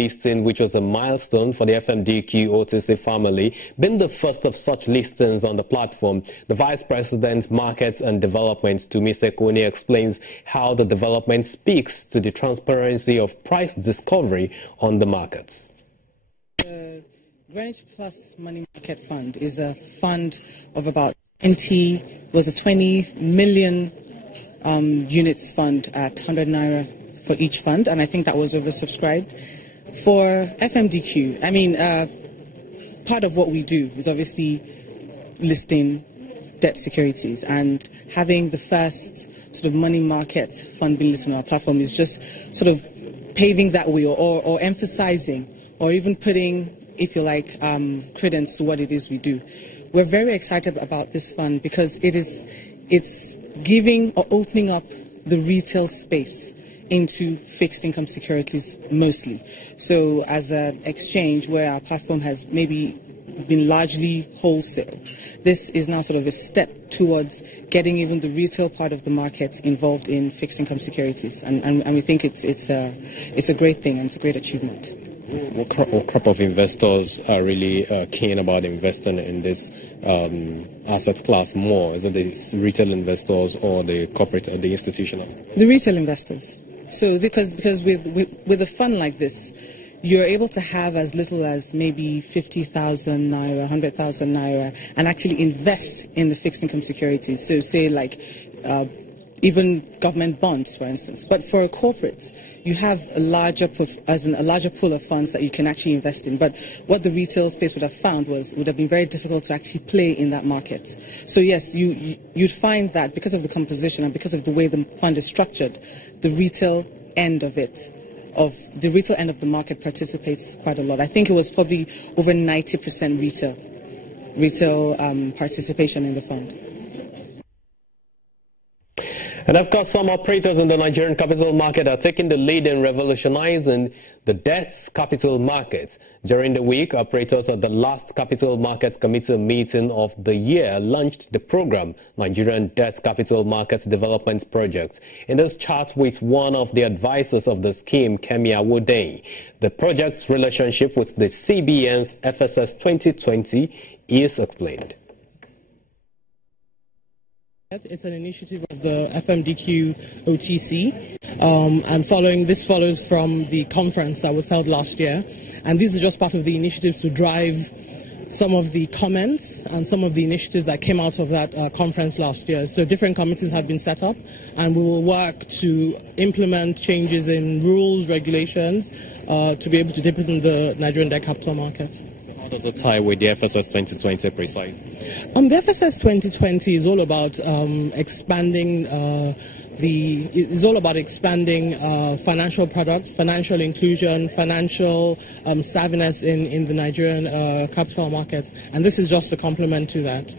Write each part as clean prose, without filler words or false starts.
listing, which was a milestone for the FMDQ OTC family, being the first of such listings on the platform. The Vice President, Markets and Development, Tumise Kone, explains how the development speaks to the transparency of price discovery on the markets. The Greenwich Plus Money Market Fund is a fund of about 20 million units fund at 100 naira for each fund, and I think that was oversubscribed. For FMDQ, I mean, part of what we do is obviously listing debt securities, and having the first sort of money market fund being listed on our platform is just sort of paving that way, or emphasizing, or even putting, if you like, credence to what it is we do. We're very excited about this fund because it's giving or opening up the retail space into fixed income securities mostly. So as an exchange where our platform has maybe been largely wholesale, this is now sort of a step towards getting even the retail part of the market involved in fixed income securities, and we think it's a great thing, and it's a great achievement. What crop of investors are really keen about investing in this asset class more? Is it the retail investors or the corporate, the institutional? The retail investors. So because with a fund like this, you're able to have as little as maybe 50,000 naira, 100,000 naira, and actually invest in the fixed income securities. So say like even government bonds, for instance. But for a corporate, you have a larger pool of funds that you can actually invest in. But what the retail space would have found would have been very difficult to actually play in that market. So yes, you'd find that because of the composition and because of the way the fund is structured, the retail end of the market participates quite a lot. I think it was probably over 90% retail participation in the fund. And of course, some operators in the Nigerian capital market are taking the lead in revolutionizing the debt capital market. During the week, operators of the last Capital Markets Committee meeting of the year launched the program, Nigerian Debt Capital Markets Development Project. In this chat with one of the advisors of the scheme, Kemi Awodei, the project's relationship with the CBN's FSS 2020 is explained. It's an initiative of the FMDQ OTC, and this follows from the conference that was held last year. And these are just part of the initiatives to drive some of the comments and some of the initiatives that came out of that conference last year. So different committees have been set up, and we will work to implement changes in rules, regulations, to be able to deepen the Nigerian debt capital market. How does it tie with the FSS 2020 precisely? The FSS 2020 is all about expanding financial products, financial inclusion, financial savviness in the Nigerian capital markets, and this is just a complement to that.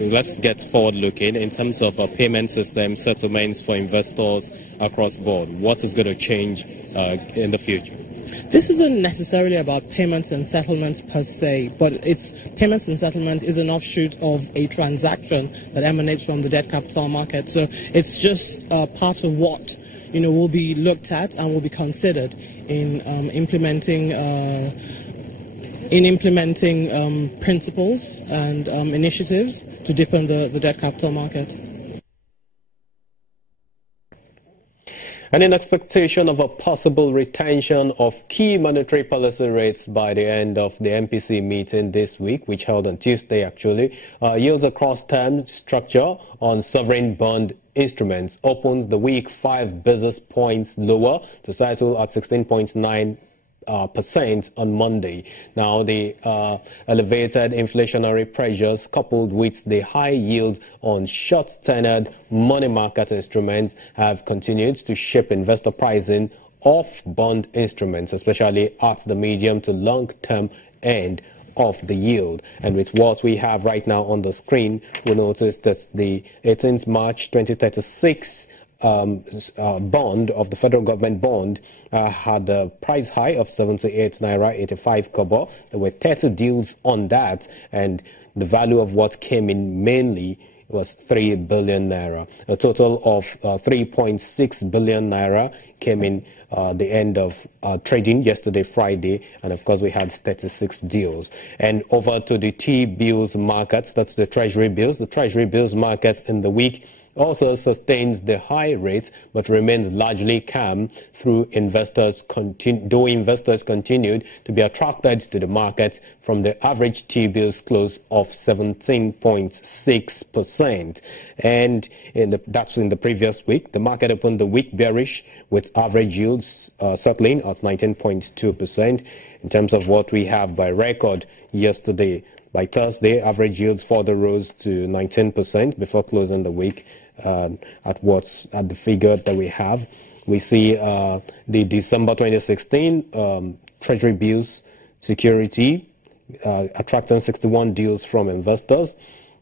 Let's get forward-looking in terms of payment system settlements for investors across board. What is going to change in the future? This isn't necessarily about payments and settlements per se, but payments and settlement is an offshoot of a transaction that emanates from the debt capital market. So it's just part of what will be looked at and will be considered in implementing principles and initiatives to deepen the debt capital market. And in expectation of a possible retention of key monetary policy rates by the end of the MPC meeting this week, which held on Tuesday actually, yields across term structure on sovereign bond instruments opens the week 5 basis points lower to settle at 16.9% on Monday. Now, the elevated inflationary pressures coupled with the high yield on short-tenured money market instruments have continued to shape investor pricing of bond instruments, especially at the medium to long-term end of the yield. And with what we have right now on the screen, we notice that the 18th March 2036 bond of the federal government bond had a price high of 78 naira 85 kobo. There were 30 deals on that, and the value of what came in mainly was 3 billion naira. A total of 3.6 billion naira came in the end of trading yesterday, Friday, and of course we had 36 deals. And over to the T-bills markets, that's the Treasury bills. The Treasury bills market in the week also sustains the high rate, but remains largely calm though investors continued to be attracted to the market from the average T-bills close of 17.6%. And that's in the previous week. The market opened the week bearish, with average yields settling at 19.2%. In terms of what we have by record yesterday, by Thursday, average yields further rose to 19% before closing the week at the figure that we have. We see the December 2016 Treasury bills security attracting 61 deals from investors,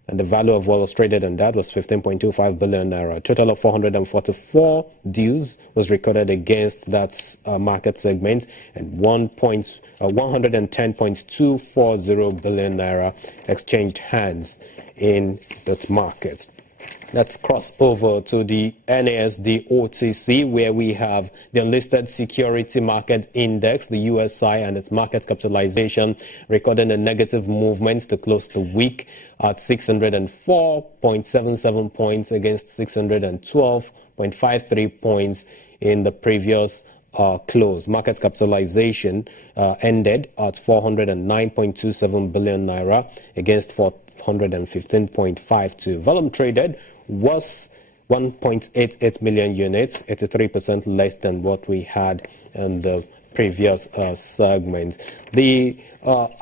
and the value of what was traded on that was 15.25 billion naira. A total of 444 deals was recorded against that market segment, and 110.240 billion naira exchanged hands in that market. Let's cross over to the NASD OTC, where we have the Unlisted Security Market Index, the USI, and its market capitalization recording a negative movement to close the week at 604.77 points against 612.53 points in the previous close. Market capitalization ended at 409.27 billion naira against 415.52. Volume traded was 1.88 million units, 83% less than what we had in the previous segment. The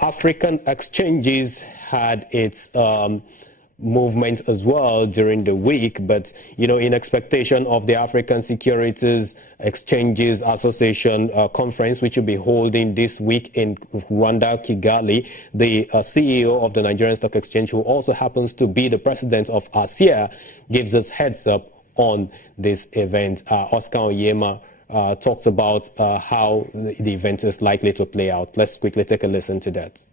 African exchanges had its movement as well during the week, but in expectation of the African Securities Exchanges Association conference, which will be holding this week in Rwanda, Kigali, the CEO of the Nigerian Stock Exchange, who also happens to be the president of ASEA, gives us heads up on this event. Oscar Onyema talked about how the event is likely to play out. Let's quickly take a listen to that.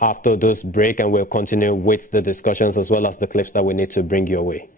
After this break, and we'll continue with the discussions as well as the clips that we need to bring your way.